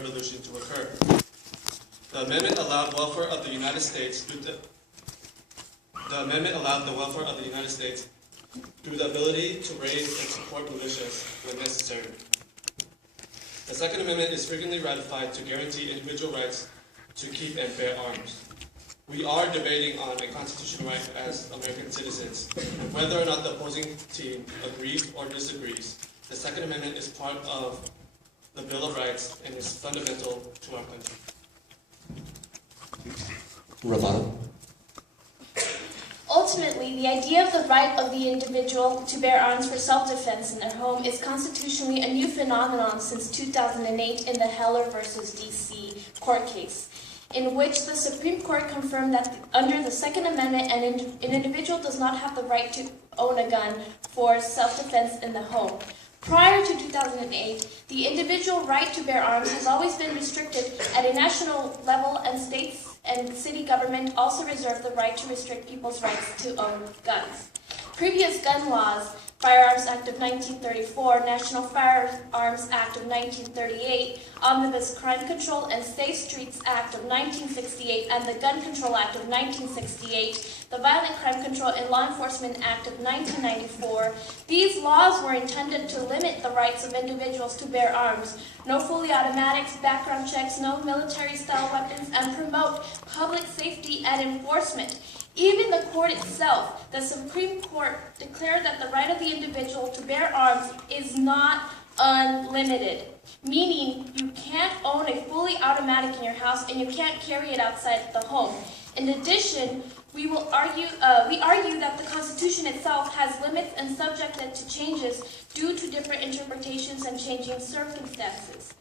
Revolution to occur. The amendment allowed welfare of the United States through the ability to raise and support militias when necessary. The Second Amendment is frequently ratified to guarantee individual rights to keep and bear arms. We are debating on a constitutional right as American citizens, and whether or not the opposing team agrees or disagrees, the Second Amendment is part of the Bill of Rights and is fundamental to our country. Rebuttal. Ultimately, the idea of the right of the individual to bear arms for self-defense in their home is constitutionally a new phenomenon since 2008 in the Heller versus D.C. court case, in which the Supreme Court confirmed that under the Second Amendment, an individual does not have the right to own a gun for self-defense in the home. Prior to 2008, the individual right to bear arms has always been restricted at a national level, and states and city government also reserve the right to restrict people's rights to own guns. Previous gun laws, Firearms Act of 1934, National Firearms Act of 1938, Omnibus Crime Control and Safe Streets Act of 1968, and the Gun Control Act of 1968, the Violent Crime Control and Law Enforcement Act of 1994, these laws were intended to limit the rights of individuals to bear arms, no fully automatics, background checks, no military-style weapons, and promote public safety and enforcement. Even the court itself, the Supreme Court, declared that the right of the individual to bear arms is not unlimited, meaning you can't own a fully automatic in your house and you can't carry it outside the home. In addition, we argue that the Constitution itself has limits and subjected to changes due to different interpretations and changing circumstances.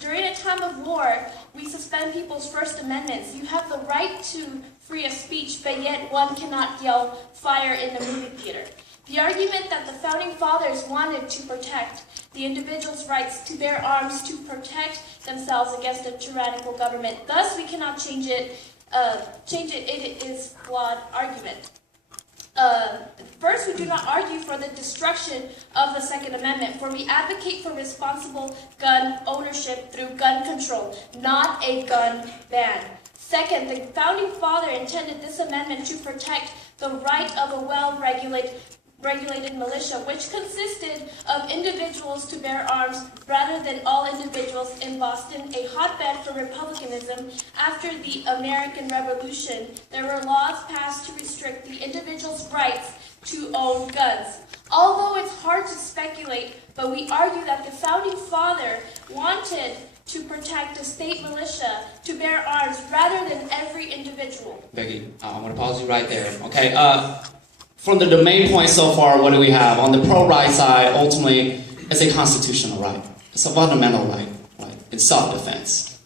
During a time of war, we suspend people's First Amendments. You have the right to free of speech, but yet one cannot yell fire in the movie theater. The argument that the Founding Fathers wanted to protect the individual's rights to bear arms to protect themselves against a tyrannical government. Thus, we cannot change it. It is a flawed argument. First, we do not argue for the destruction of the Second Amendment, for we advocate for responsible gun ownership through gun control, not a gun ban. Second, the Founding Father intended this amendment to protect the right of a well-regulated militia, which consisted of individuals to bear arms rather than all individuals in Boston, a hotbed for republicanism. After the American Revolution, there were laws passed to restrict the individual's rights to own guns. Although it's hard to speculate, but we argue that the Founding Father wanted to protect the state militia to bear arms rather than every individual. Becky, I want to pause you right there. Okay, from the main point so far, what do we have? On the pro-right side, ultimately, it's a constitutional right. It's a fundamental right. It's self-defense.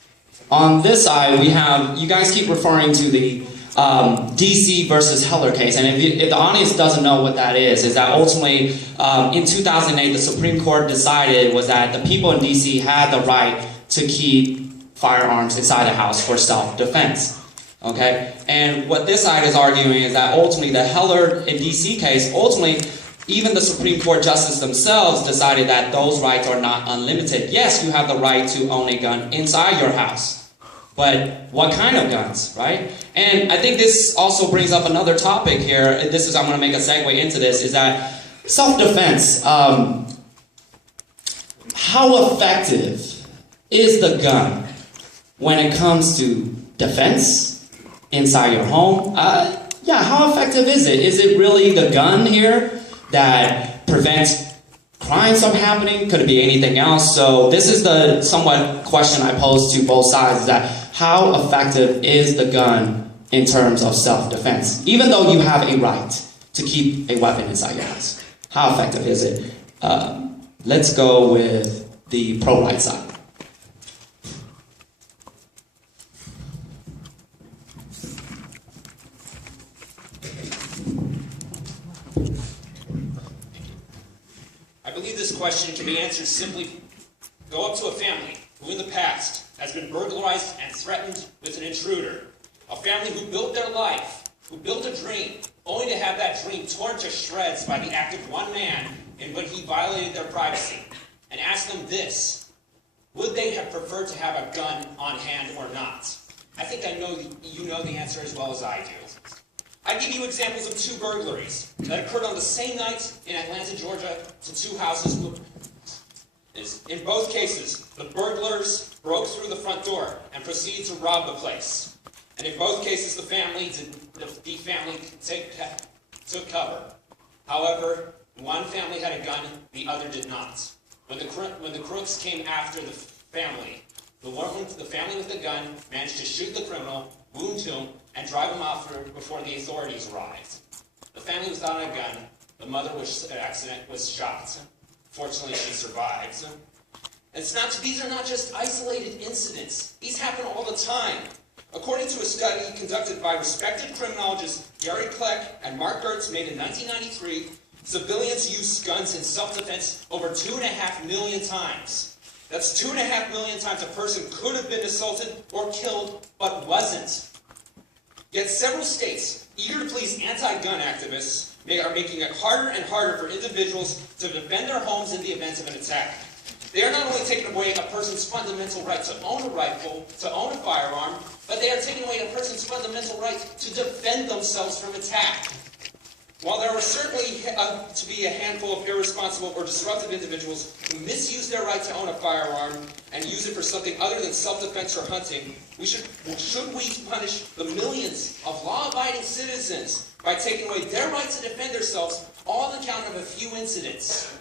On this side, we have, you guys keep referring to the DC versus Heller case, and if the audience doesn't know what that is that ultimately, in 2008, the Supreme Court decided was that the people in DC had the right to keep firearms inside the house for self-defense. Okay? And what this side is arguing is that ultimately the Heller and DC case, ultimately, even the Supreme Court justices themselves decided that those rights are not unlimited. Yes, you have the right to own a gun inside your house, but what kind of guns, right? And I think this also brings up another topic here. I'm going to make a segue into this, is that self-defense, how effective is the gun when it comes to defense inside your home? How effective is it? Is it really the gun here that prevents crimes from happening? Could it be anything else? So this is the somewhat question I pose to both sides, is that how effective is the gun in terms of self-defense? Even though you have a right to keep a weapon inside your house, how effective is it? Let's go with the pro-right side. I believe this question can be answered simply. Go up to a family who in the past has been burglarized and threatened with an intruder. A family who built their life, who built a dream, only to have that dream torn to shreds by the act of one man in when he violated their privacy. And ask them this: would they have preferred to have a gun on hand or not? I think you know the answer as well as I do. I give you examples of 2 burglaries that occurred on the same night in Atlanta, Georgia, to 2 houses. In both cases, the burglars broke through the front door and proceeded to rob the place. And in both cases, the family took cover. However, one family had a gun, the other did not. When the crooks came after the family, the family with the gun managed to shoot the criminal, wound him, and drive him out before the authorities arrived. The family without a gun, the mother was shot. Fortunately, she survived. These are not just isolated incidents. These happen all the time. According to a study conducted by respected criminologists Gary Kleck and Mark Gertz made in 1993, civilians use guns in self-defense over 2.5 million times. That's 2.5 million times a person could have been assaulted or killed, but wasn't. Yet several states, eager to please anti-gun activists, are making it harder and harder for individuals to defend their homes in the event of an attack. They are not only taking away a person's fundamental right to own a rifle, to own a firearm, but they are taking away a person's fundamental right to defend themselves from attack. While there are certainly to be a handful of irresponsible or disruptive individuals who misuse their right to own a firearm and use it for something other than self-defense or hunting, should we punish the millions of law-abiding citizens by taking away their right to defend themselves, all on account of a few incidents?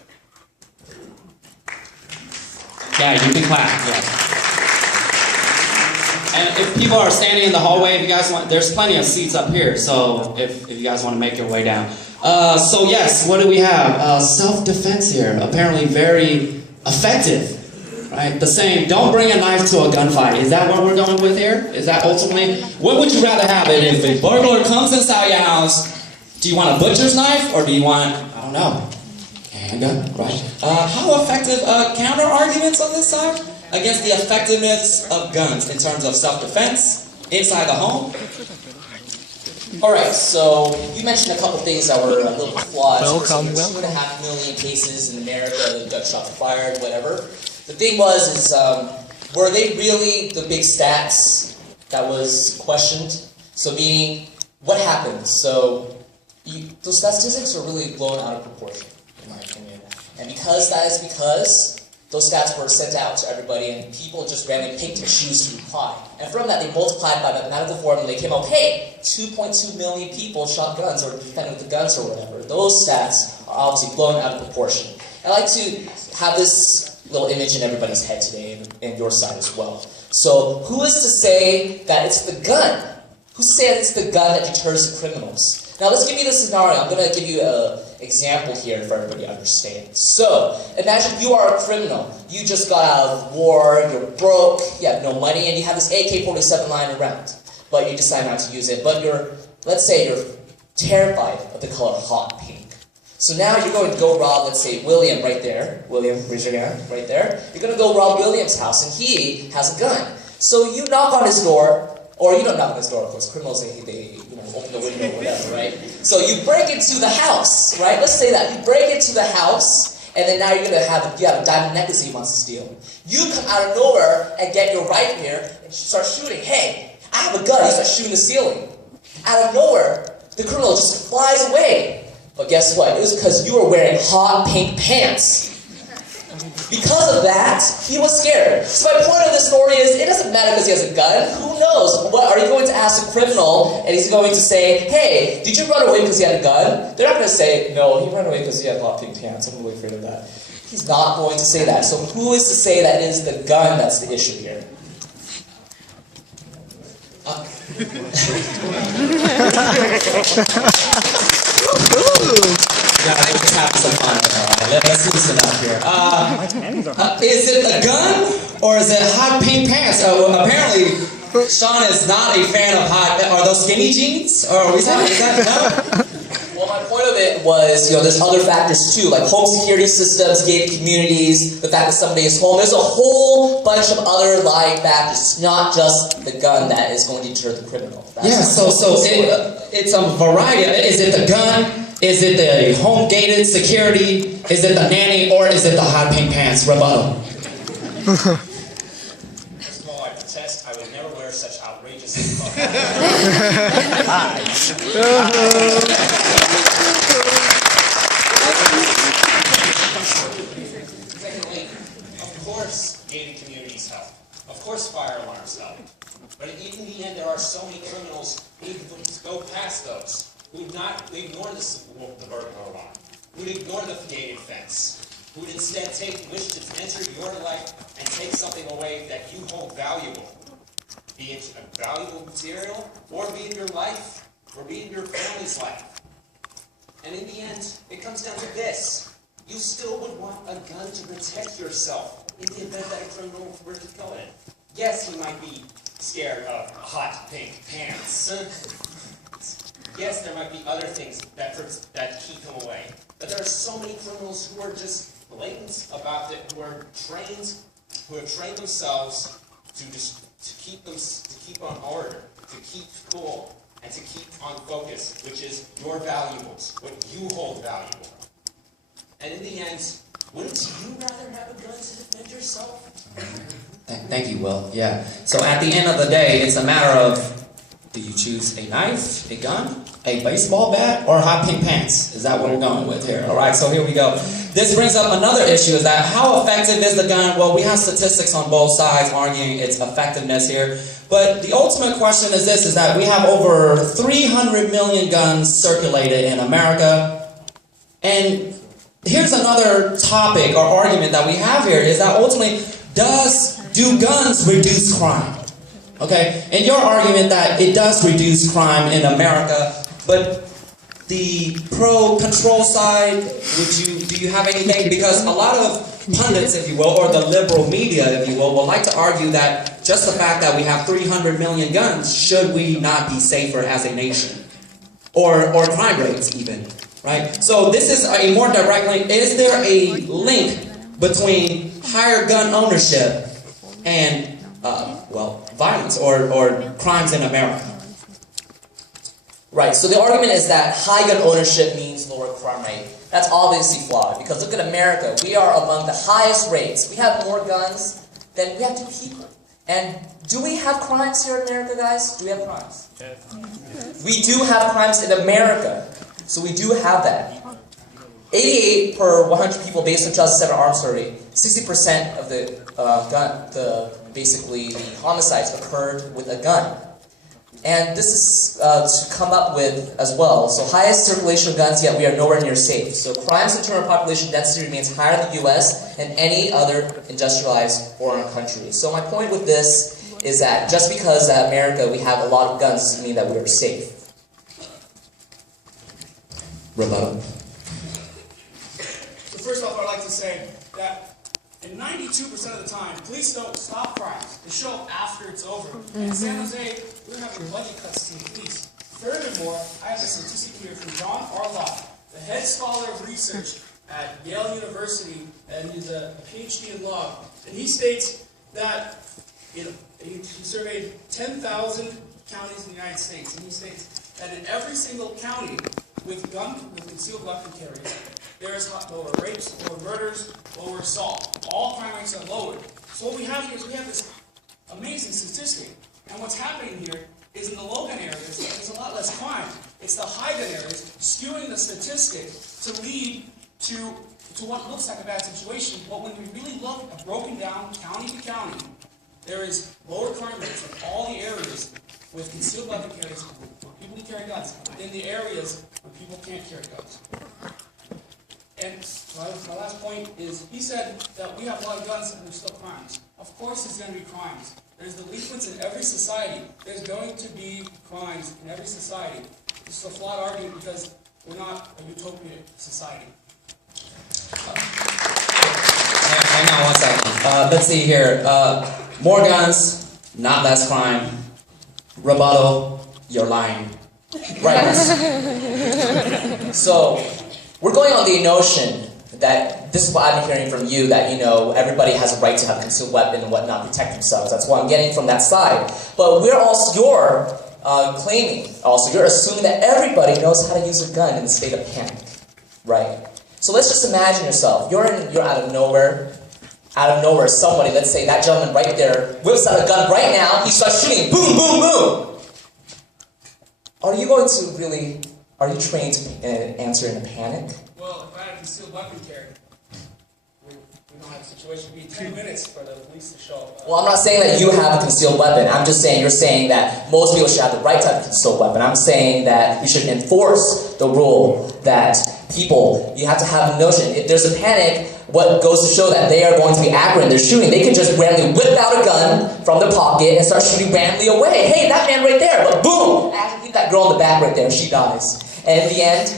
Yeah, you can clap. Yeah. And if people are standing in the hallway, if you guys want, there's plenty of seats up here. So if you guys want to make your way down. So yes, what do we have? Self-defense here. Apparently very effective. Right? The saying, don't bring a knife to a gunfight. Is that what we're going with here? Is that ultimately? What would you rather have? If a burglar comes inside your house, do you want a butcher's knife or do you want, I don't know, handgun, right? How effective counter arguments on this side against the effectiveness of guns in terms of self-defense inside the home? Alright, so you mentioned a couple things that were a little flawed. Welcome. 2.5 million cases in America, gunshots fired, whatever. The thing was, were they really the big stats that was questioned? So meaning, what happened? So, those statistics are really blown out of proportion, in my opinion. And because those stats were sent out to everybody and people just randomly picked and choose to reply. And from that, they multiplied by mathematical formula. They came out, hey, 2.2 million people shot guns or defended with the guns or whatever. Those stats are obviously blown out of proportion. I like to have this little image in everybody's head today and your side as well. So who is to say that it's the gun? Who's to say that it's the gun that deters the criminals? Now let's give you the scenario. I'm going to give you an example here for everybody to understand. So imagine you are a criminal. You just got out of war, you're broke, you have no money, and you have this AK-47 lying around. But you decide not to use it. But let's say you're terrified of the color hot pink. So now you're going to go rob, let's say, William right there. William, raise your hand, right there. You're going to go rob William's house, and he has a gun. So you knock on his door, or you don't knock on his door, of course. Criminals, they open the window or whatever, right? So you break into the house, right? Let's say that. You break into the house, and then now you have a diamond necklace he wants to steal. You come out of nowhere and get your rifle here and start shooting. Hey, I have a gun. You start shooting the ceiling. Out of nowhere, the criminal just flies away. But guess what? It was because you were wearing hot pink pants. Because of that, he was scared. So my point of this story is, it doesn't matter because he has a gun. Who knows? What are you going to ask a criminal, and he's going to say, hey, did you run away because he had a gun? They're not going to say, no, he ran away because he had hot pink pants. I'm really afraid of that. He's not going to say that. So who is to say that it is the gun that's the issue here? Yeah, let's have some fun. Let's loosen up here. Is it a gun or is it hot pink pants? Apparently, Sean is not a fan of are those skinny jeans? Or is that no? Well, my point of it was, there's other factors too, like home security systems, gated communities, the fact that somebody is home. There's a whole bunch of other lying factors. It's not just the gun that is going to deter the criminal. It's a variety. Is it the gun? Is it the home gated security? Is it the nanny? Or is it the hot pink pants? Rebuttal. all, I protest. I would never wear such outrageous clothes. Secondly, of course, gated communities help. Of course, fire alarms help. But in the end, there are so many criminals who go past those, who would ignore the burglar alarm, who would ignore the gated fence, who would instead wish to enter your life and take something away that you hold valuable, be it a valuable material, or be it your life, or be it your family's life. And in the end, it comes down to this. You still would want a gun to protect yourself in the event that a criminal were to kill it. Yes, you might be scared of hot pink pants. Yes, there might be other things that keep him away. But there are so many criminals who are just blatant about it, who have trained themselves to keep on order, to keep cool, and to keep on focus, which is your valuables, what you hold valuable. And in the end, wouldn't you rather have a gun to defend yourself? Thank you, Will. Yeah. So at the end of the day, it's a matter of, do you choose a knife, a gun, a baseball bat, or hot pink pants? Is that what we're going with here? All right, so here we go. This brings up another issue, is that how effective is the gun? Well, we have statistics on both sides arguing its effectiveness here. But the ultimate question is this, is that we have over 300 million guns circulated in America. And here's another topic or argument that we have here, is that ultimately, do guns reduce crime? Okay, and your argument that it does reduce crime in America, but the pro-control side, do you have anything? Because a lot of pundits, if you will, or the liberal media, if you will like to argue that just the fact that we have 300 million guns, should we not be safer as a nation? Or crime rates even, right? So this is a more direct link. Is there a link between higher gun ownership and, violence or crimes in America? Right, so the argument is that high gun ownership means lower crime rate. That's obviously flawed, because look at America. We are among the highest rates. We have more guns than we have to people. And do we have crimes here in America, guys? Do we have crimes? We do have crimes in America. So we do have that. 88 per 100 people based on 2007 arms survey. 60% of the homicides occurred with a gun. And this is to come up with as well. So highest circulation of guns, yet we are nowhere near safe. So crimes in terms of population density remains higher in the US and any other industrialized foreign country. So my point with this is that just because in America we have a lot of guns doesn't mean that we are safe. Rebuttal. So first off, I'd like to say that in 92% of the time, police don't stop crimes. They show up after it's over. In San Jose, we're having budget cuts to the police. Furthermore, I have a statistic here from John Arloff, the head scholar of research at Yale University, and he's a PhD in law. And he states that he surveyed 10,000 counties in the United States, and he states that in every single county with concealed weapon carriers, there is lower rapes, lower murders, lower assault. All crime rates are lowered. So what we have here is we have this amazing statistic. And what's happening here is in the low-gun areas, there's a lot less crime. It's the high-gun areas skewing the statistic to lead to what looks like a bad situation. But when we really look at broken down county to county, there is lower crime rates in all the areas with concealed weapon carriers, where people can carry guns, than the areas where people can't carry guns. And my last point is, he said that we have a lot of guns and there's still crimes. Of course there's going to be crimes. There's delinquents in every society. There's going to be crimes in every society. This is a flawed argument because we're not a utopian society. Hang on 1 second. Let's see here. More guns, not less crime. Rebuttal, you're lying. Right. So, we're going on the notion that this is what I've been hearing from you, that, everybody has a right to have a concealed weapon and whatnot, protect themselves. That's what I'm getting from that side. But you're assuming that everybody knows how to use a gun in the state of panic, right? So let's just imagine yourself. You're out of nowhere. out of nowhere, somebody, let's say that gentleman right there, whips out a gun right now, he starts shooting, boom, boom, boom. Are you going to really, are you trained to answer in a panic? Well, if I had a concealed weapon carry, we don't have a situation. It'd be 10 minutes for the police to show up. Well, I'm not saying that you have a concealed weapon. I'm just saying, you're saying that most people should have the right type of concealed weapon. I'm saying that we should enforce the rule that people, you have to have a notion. If there's a panic, what goes to show that they are going to be accurate in their shooting. They can just randomly whip out a gun from their pocket and start shooting randomly away. Hey, that man right there, but boom! Actually, leave that girl in the back right there, she dies. And in the end,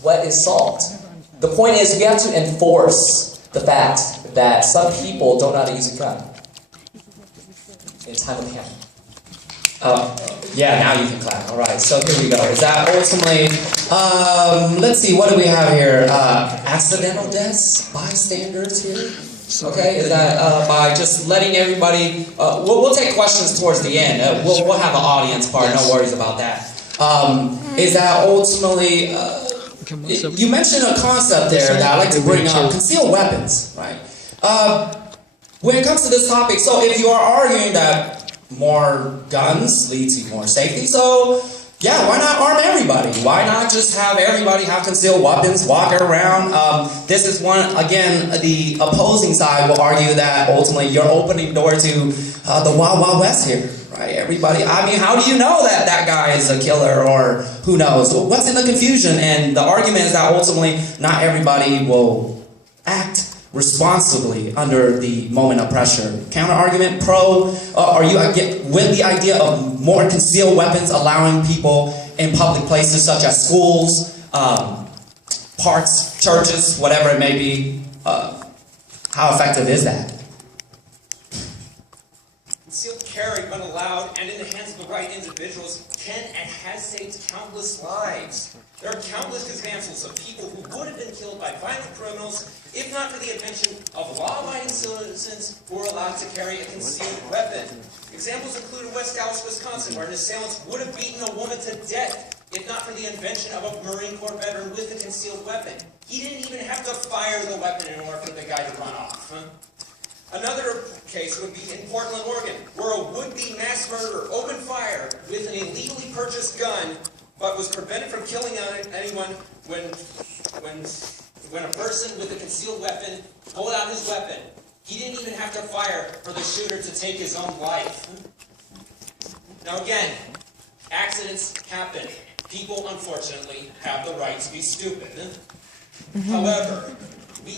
what is solved? The point is, we have to enforce the fact that some people don't know how to use a gun in time of panic. Yeah, now you can clap. All right, so here we go. Is that ultimately, let's see, what do we have here? Accidental deaths, bystanders here. Okay, is that by just letting everybody, we'll take questions towards the end. We'll have an audience part, no worries about that. Is that ultimately, you mentioned a concept there that I like to bring up, concealed weapons, right? When it comes to this topic, so if you are arguing that more guns lead to more safety, so yeah, why not arm everybody? Why not just have everybody have concealed weapons, walk around? This is one, again, the opposing side will argue that ultimately you're opening door to the Wild Wild West here, right? Everybody, I mean, how do you know that that guy is a killer or who knows? What's in the confusion? And the argument is that ultimately not everybody will act responsibly under the moment of pressure. Counter argument, pro, are you with the idea of more concealed weapons allowing people in public places such as schools, parks, churches, whatever it may be? How effective is that? Concealed carry, when allowed and in the hands of the right individuals, can and has saved countless lives. There are countless examples of people who would have been killed by violent criminals if not for the invention of law-abiding citizens who were allowed to carry a concealed weapon. Examples include in West Dallas, Wisconsin, where an assailant would have beaten a woman to death if not for the invention of a Marine Corps veteran with a concealed weapon. He didn't even have to fire the weapon in order for the guy to run off. Another case would be in Portland, Oregon, where a would-be mass murderer opened fire with an illegally purchased gun, but was prevented from killing anyone when a person with a concealed weapon pulled out his weapon. He didn't even have to fire for the shooter to take his own life. Now again, accidents happen. People, unfortunately, have the right to be stupid. However, we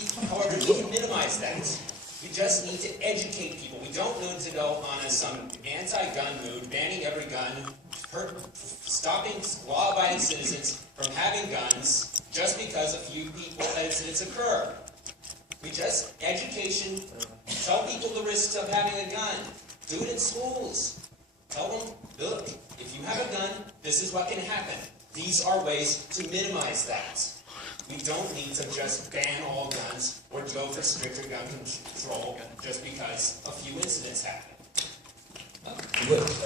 can minimize that. We just need to educate people. We don't need to go on some anti-gun mood, banning every gun, stopping law-abiding citizens from having guns just because a few people incidents occur. We just, education, tell people the risks of having a gun. Do it in schools. Tell them, look, if you have a gun, this is what can happen. These are ways to minimize that. We don't need to just ban all guns or go for stricter gun control just because a few incidents happen.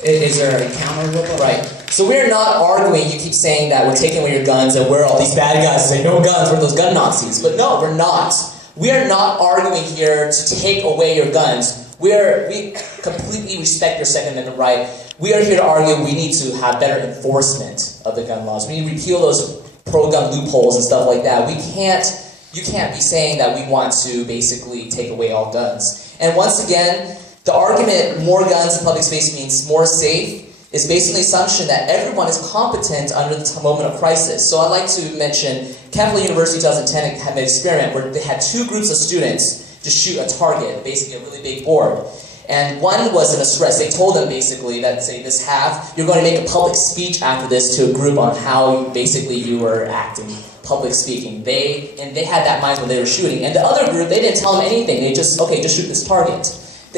Is there a counter? Right. So we're not arguing, you keep saying that we're taking away your guns and we're all these bad guys who say no guns, we're those gun Nazis. But no, we're not. We are not arguing here to take away your guns. We completely respect your Second Amendment right. We are here to argue we need to have better enforcement of the gun laws. We need to repeal those pro-gun loopholes and stuff like that. You can't be saying that we want to basically take away all guns. And once again, the argument more guns in public space means more safe is based on the assumption that everyone is competent under the moment of crisis. So I'd like to mention, Capital University 2010 had an experiment where they had two groups of students to shoot a target, basically a really big board. And one was in a stress. They told them basically that, say, this half, you're going to make a public speech after this to a group on how basically you were acting, public speaking. They had that in mind when they were shooting. And the other group, they didn't tell them anything. They just, okay, just shoot this target.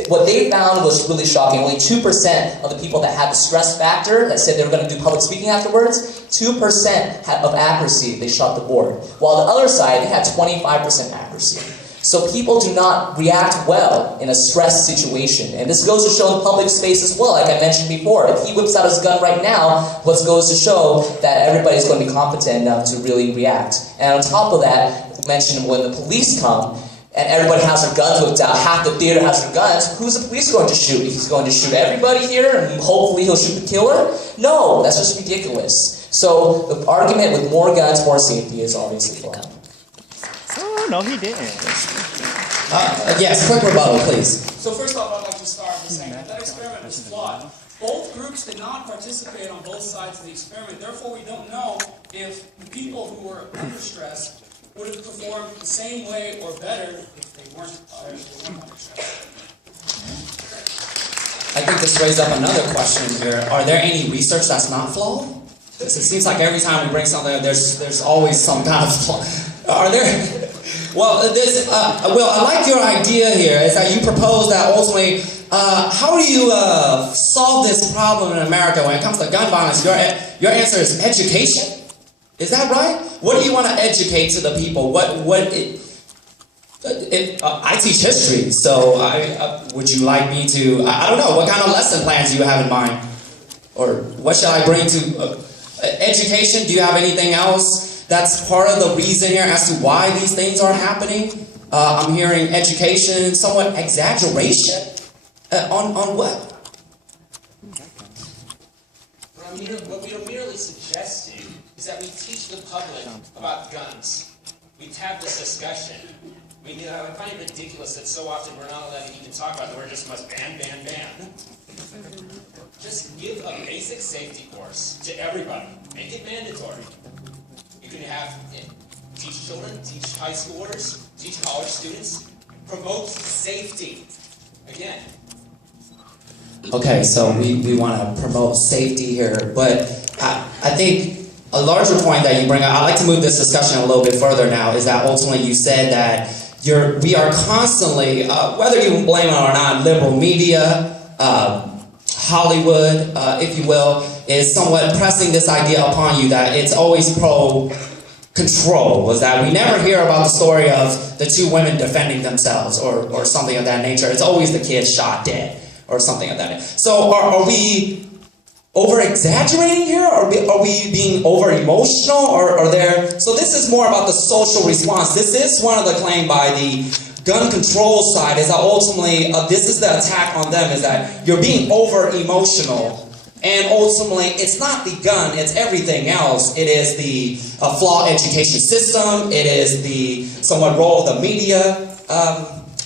What they found was really shocking. Only 2% of the people that had the stress factor, that said they were going to do public speaking afterwards, 2% of accuracy, they shot the board. While the other side, they had 25% accuracy. So people do not react well in a stress situation. And this goes to show in public space as well, like I mentioned before. If he whips out his gun right now, what goes to show that everybody's going to be competent enough to really react. And on top of that, I mentioned when the police come, and everybody has their guns whipped out, half the theater has their guns, who's the police going to shoot? He's going to shoot everybody here, and hopefully he'll shoot the killer? No, that's just ridiculous. So the argument with more guns, more safety is obviously flawed. Oh, no, he didn't. Yes, quick rebuttal, please. So first off, I'd like to start by saying that experiment was flawed. Both groups did not participate on both sides of the experiment. Therefore, we don't know if the people who were under stress would have performed the same way or better if they weren't under stress. I think this raises up another question here. Are there any research that's not flawed? Because it seems like every time we bring something, there's always some kind of flaw. Are there? Well, Will, I like your idea here. Is that you propose that ultimately, how do you solve this problem in America when it comes to gun violence? Your answer is education. Is that right? What do you want to educate to the people? I teach history, so would you like me to? I don't know. What kind of lesson plans do you have in mind, or what shall I bring to education? Do you have anything else that's part of the reason here as to why these things are happening? I'm hearing education, somewhat exaggeration. On what? What we are merely suggesting is that we teach the public about guns. We have this discussion. I find it ridiculous that so often we're not allowed to even talk about it. We're just must ban, ban, ban. Just give a basic safety course to everybody. Make it mandatory. You can teach children, teach high schoolers, teach college students. Promote safety. Again. Okay, so we want to promote safety here, but I think a larger point that you bring up, I'd like to move this discussion a little bit further now, is that ultimately you said that we are constantly, whether you blame it or not, liberal media, Hollywood, if you will, is somewhat pressing this idea upon you that it's always pro-control, was that we never hear about the story of the two women defending themselves or something of that nature. It's always the kid shot dead or something of that nature. So are we over-exaggerating here? Are we being over-emotional? So this is more about the social response. This is one of the claims by the gun control side, is that ultimately, this is the attack on them, is that you're being over-emotional. And ultimately, it's not the gun, it's everything else. It is the flawed education system. It is the somewhat role of the media.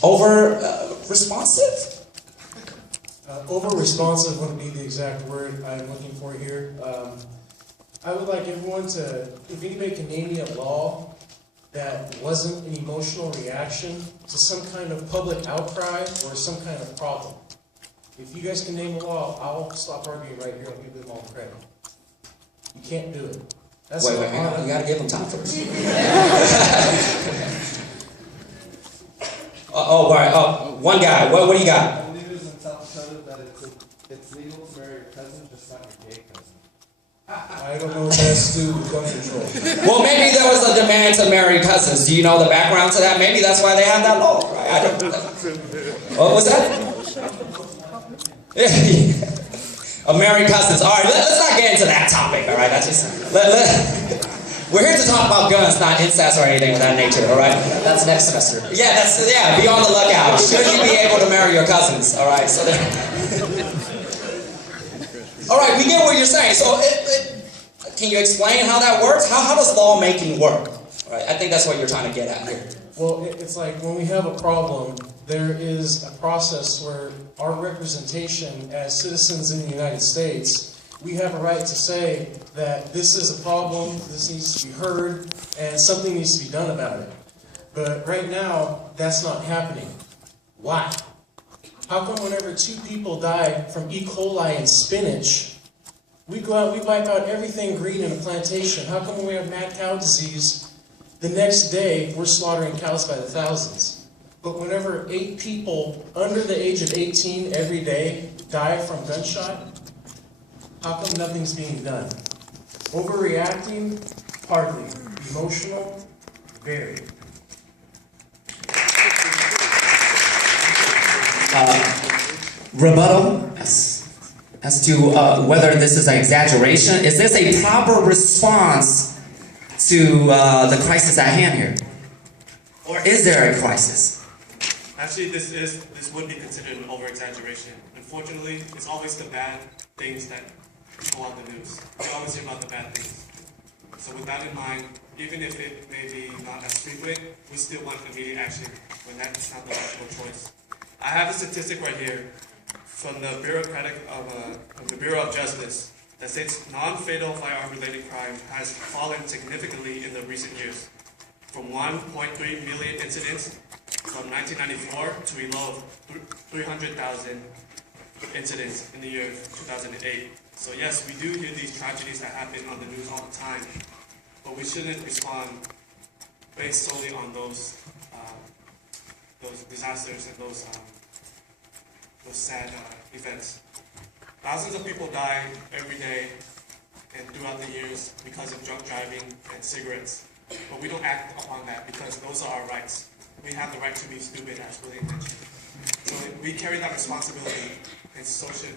Over-responsive? Over-responsive wouldn't be the exact word I'm looking for here. I would like everyone to, if anybody can name me a law that wasn't an emotional reaction to some kind of public outcry or some kind of problem. If you guys can name a law, I'll stop arguing right here and give them all credit. You can't do it. That's Wait, you gotta give them time first. One guy, what do you got? It's legal to marry your cousin, just not your gay cousin. I don't know what that's to do with gun control. Well, maybe there was a demand to marry cousins. Do you know the background to that? Maybe that's why they had that law, right? I don't know. What was that? Married cousins. All right, let's not get into that topic, all right? That's just... We're here to talk about guns, not incest or anything of that nature, all right? That's next semester. Yeah, be on the lookout. Should you be able to marry your cousins, all right? So all right, we get what you're saying. So can you explain how that works? How does lawmaking work? All right, I think that's what you're trying to get at here. Well, it's like when we have a problem, there is a process where our representation as citizens in the United States, we have a right to say that this is a problem, this needs to be heard, and something needs to be done about it. But right now, that's not happening. Why? How come whenever 2 people die from E. coli and spinach, we go out, we wipe out everything green in a plantation? How come when we have mad cow disease, the next day we're slaughtering cows by the thousands? But whenever 8 people under the age of 18 every day die from gunshot, how come nothing's being done? Overreacting? Hardly. Emotional? Very. Rebuttal as to whether this is an exaggeration. Is this a proper response to the crisis at hand here? Or is there a crisis? Actually, this would be considered an over-exaggeration. Unfortunately, it's always the bad things that go on the news. We always hear about the bad things. So with that in mind, even if it may be not as frequent, we still want immediate action when that's not the logical choice. I have a statistic right here from the Bureau of Justice that states non-fatal firearm-related crime has fallen significantly in the recent years, from 1.3 million incidents from 1994 to a low of 300,000 incidents in the year 2008. So yes, we do hear these tragedies that happen on the news all the time, but we shouldn't respond based solely on those disasters and those sad events. Thousands of people die every day and throughout the years because of drunk driving and cigarettes, but we don't act upon that because those are our rights. We have the right to be stupid, as William mentioned. So we carry that responsibility, and so should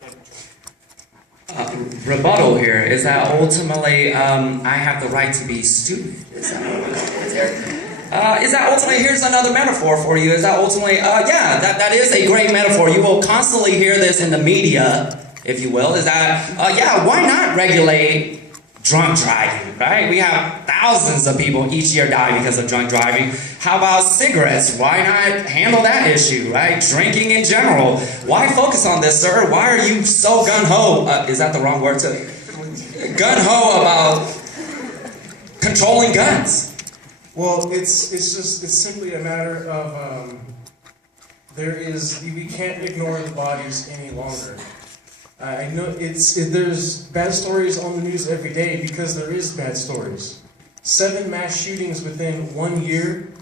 gun control. Rebuttal here is that ultimately I have the right to be stupid. Is that ultimately, here's another metaphor for you, is that ultimately, yeah, that is a great metaphor. You will constantly hear this in the media, if you will, is that, yeah, why not regulate drunk driving, right? We have thousands of people each year die because of drunk driving. How about cigarettes? Why not handle that issue, right? Drinking in general. Why focus on this, sir? Why are you so gun-ho? Is that the wrong word to? Gun-ho about controlling guns. Well, it's simply a matter of we can't ignore the bodies any longer. I know there's bad stories on the news every day because there is bad stories. 7 mass shootings within 1 year.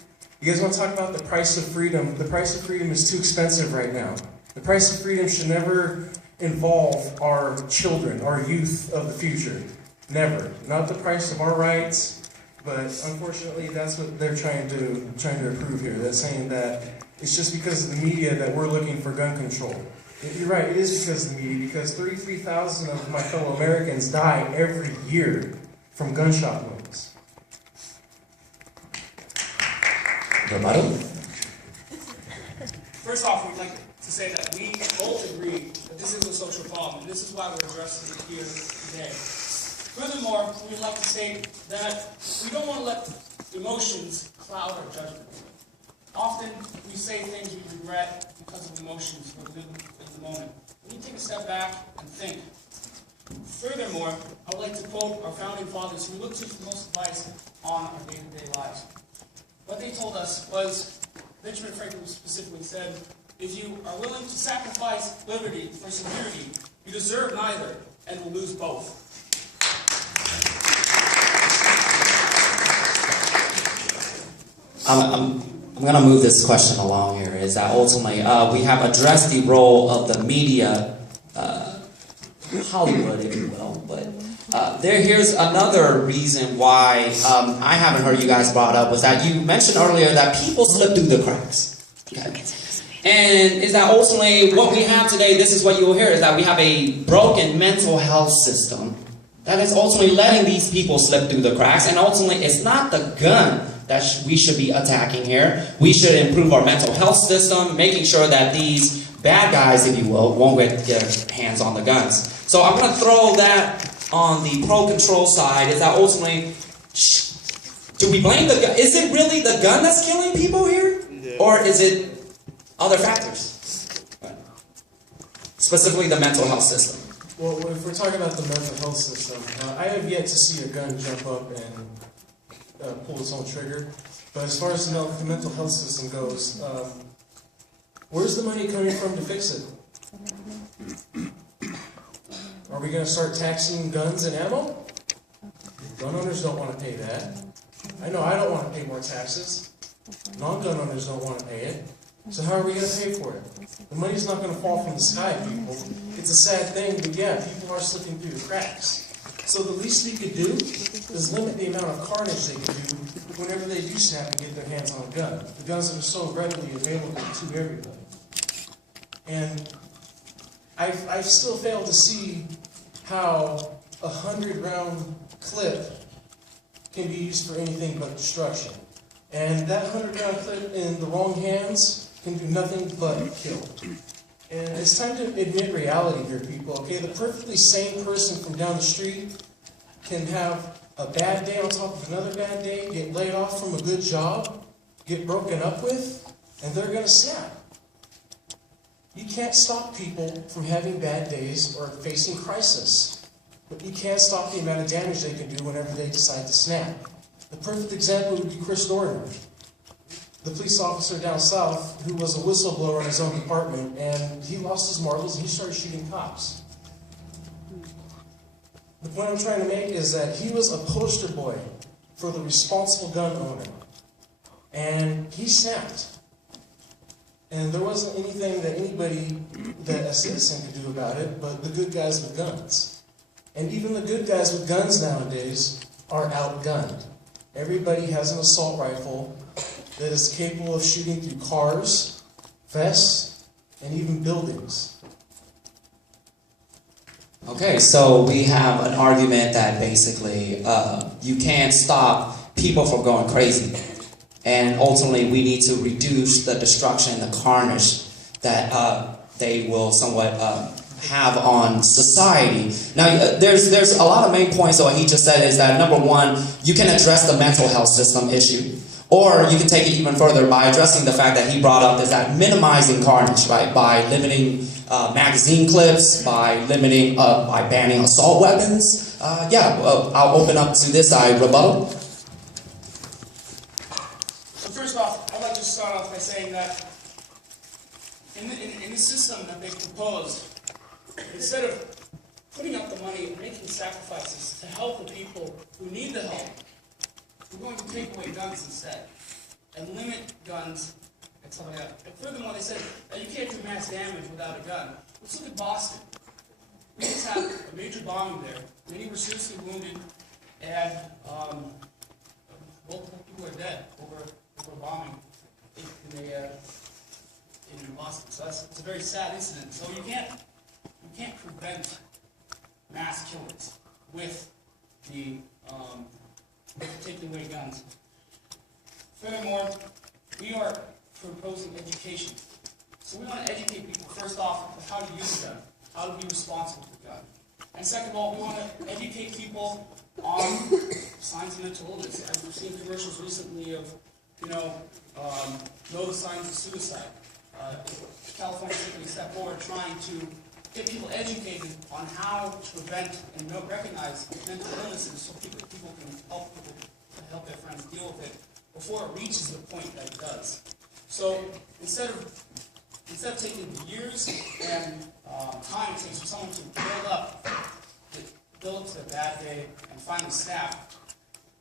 You guys want to talk about the price of freedom? The price of freedom is too expensive right now. The price of freedom should never involve our children, our youth of the future. Never. Not the price of our rights, but unfortunately that's what they're trying to approve here. They're saying that it's just because of the media that we're looking for gun control. You're right, it is because of the media, because 33,000 of my fellow Americans die every year from gunshot wounds. Rebuttal? First off, we'd like to say that we both agree that this is a social problem, and this is why we're addressing it here today. Furthermore, we'd like to say that we don't want to let emotions cloud our judgment. Often, we say things we regret because of emotions we're living in the moment. We need to take a step back and think. Furthermore, I would like to quote our founding fathers who looked to for most advice on our day-to-day lives. What they told us was, Benjamin Franklin specifically said, if you are willing to sacrifice liberty for security, you deserve neither and will lose both. I'm going to move this question along here, is that ultimately we have addressed the role of the media, Hollywood, if you will, but here's another reason why I haven't heard you guys brought up, was that you mentioned earlier that people slip through the cracks. Okay? And is that ultimately what we have today, this is what you will hear, is that we have a broken mental health system that is ultimately letting these people slip through the cracks, and ultimately it's not the gun that we should be attacking here. We should improve our mental health system, making sure that these bad guys, if you will, won't get their hands on the guns. So I'm going to throw that on the pro-control side, is that ultimately, do we blame the gun? Is it really the gun that's killing people here? Or is it other factors? Right. Specifically the mental health system. Well, if we're talking about the mental health system, I have yet to see a gun jump up and pull its own trigger. But as far as the mental health system goes, where's the money coming from to fix it? Are we going to start taxing guns and ammo? Gun owners don't want to pay that. I know I don't want to pay more taxes. Non-gun owners don't want to pay it. So how are we going to pay for it? The money's not going to fall from the sky, people. It's a sad thing, but yeah, people are slipping through the cracks. So the least we could do is limit the amount of carnage they can do whenever they do snap and get their hands on a gun. The guns that are so readily available to everybody. And I've still failed to see how a 100-round clip can be used for anything but destruction. And that 100-round clip in the wrong hands can do nothing but kill. And it's time to admit reality here, people, okay? The perfectly sane person from down the street can have a bad day on top of another bad day, get laid off from a good job, get broken up with, and they're going to snap. You can't stop people from having bad days or facing crisis, but you can stop the amount of damage they can do whenever they decide to snap. The perfect example would be Chris Dorner, the police officer down south who was a whistleblower in his own department, and he lost his marbles and he started shooting cops. The point I'm trying to make is that he was a poster boy for the responsible gun owner, and he snapped. And there wasn't anything that a citizen could do about it, but the good guys with guns. And even the good guys with guns nowadays are outgunned. Everybody has an assault rifle that is capable of shooting through cars, vests, and even buildings. Okay, so we have an argument that basically you can't stop people from going crazy. And ultimately, we need to reduce the destruction, the carnage that they will somewhat have on society. Now, there's a lot of main points of what he just said is that, number one, you can address the mental health system issue. Or you can take it even further by addressing the fact that he brought up is that minimizing carnage, right? By limiting magazine clips, by banning assault weapons. I'll open up to this side. Rebuttal? So first off, I'd like to start off by saying that in the system that they proposed, instead of putting up the money and making sacrifices to help the people who need the help, we're going to take away guns instead and limit guns and stuff like that. And furthermore, they said that you can't do mass damage without a gun. Let's look at Boston. We just had a major bombing there. Many were seriously wounded, and multiple people are dead over bombing in Boston. So it's a very sad incident. So you can't prevent mass killings with taking away guns. Furthermore, we are proposing education. So we want to educate people first off of how to use a gun, how to be responsible with a gun. And second of all, we want to educate people on signs of mental illness. I've seen commercials recently of, know the signs of suicide. California is taking a step forward trying to get people educated on how to prevent and recognize mental illnesses so people can help their friends deal with it before it reaches the point that it does. So instead of taking years and time it takes for someone to build up to a bad day and finally snap,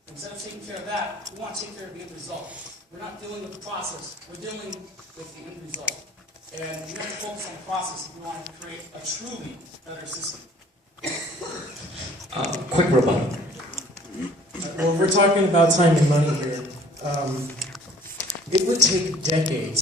instead of taking care of that, we want to take care of the end result. We're not dealing with the process, we're dealing with the end result. And we have to focus on the process if we want to create a truly better system. Quick rebuttal. Well, we're talking about time and money here. It would take decades